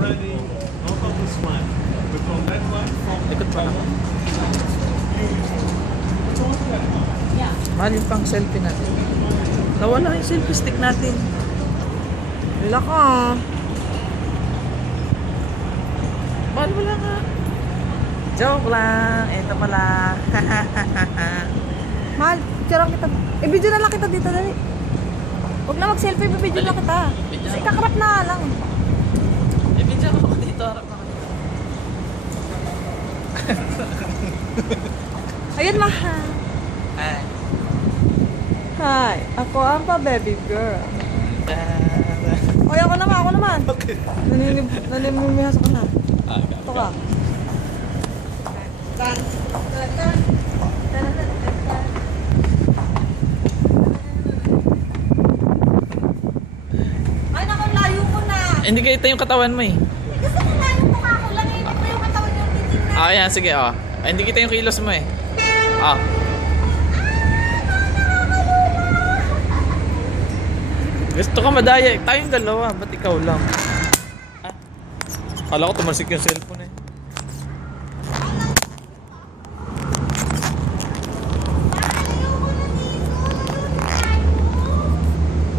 Ready? Off of the smile. We from that one, from Likod pa naman. Mahal yung pang selfie natin. Nawala yung selfie stick natin. Wala ka. Mahal wala nga. Joke lang. Ito pala. Mahal, picture kita. I-video na lang kita dito, dali. Huwag na mag-selfie, i-video na kita. Kasi kakarap na lang. Video ako dito. Harap na ako. Ayun, mahal. Ay. Hi, ako ang pa-baby girl. Oy, ako naman. Nanimimihas ako na. Ito ka. Ay, naku, layo ko na. Hindi kita yung katawan mo eh. Gusto ko nga yung mukha ko lang, hindi ko yung katawan yung titignan. Ah, yan. Sige, oh. Ay, hindi kita yung kilos mo eh. Ah. Gusto ka madaya. Tayong dalawa. Ba't ikaw lang? Ah. Kala ko tumalsik yung cellphone.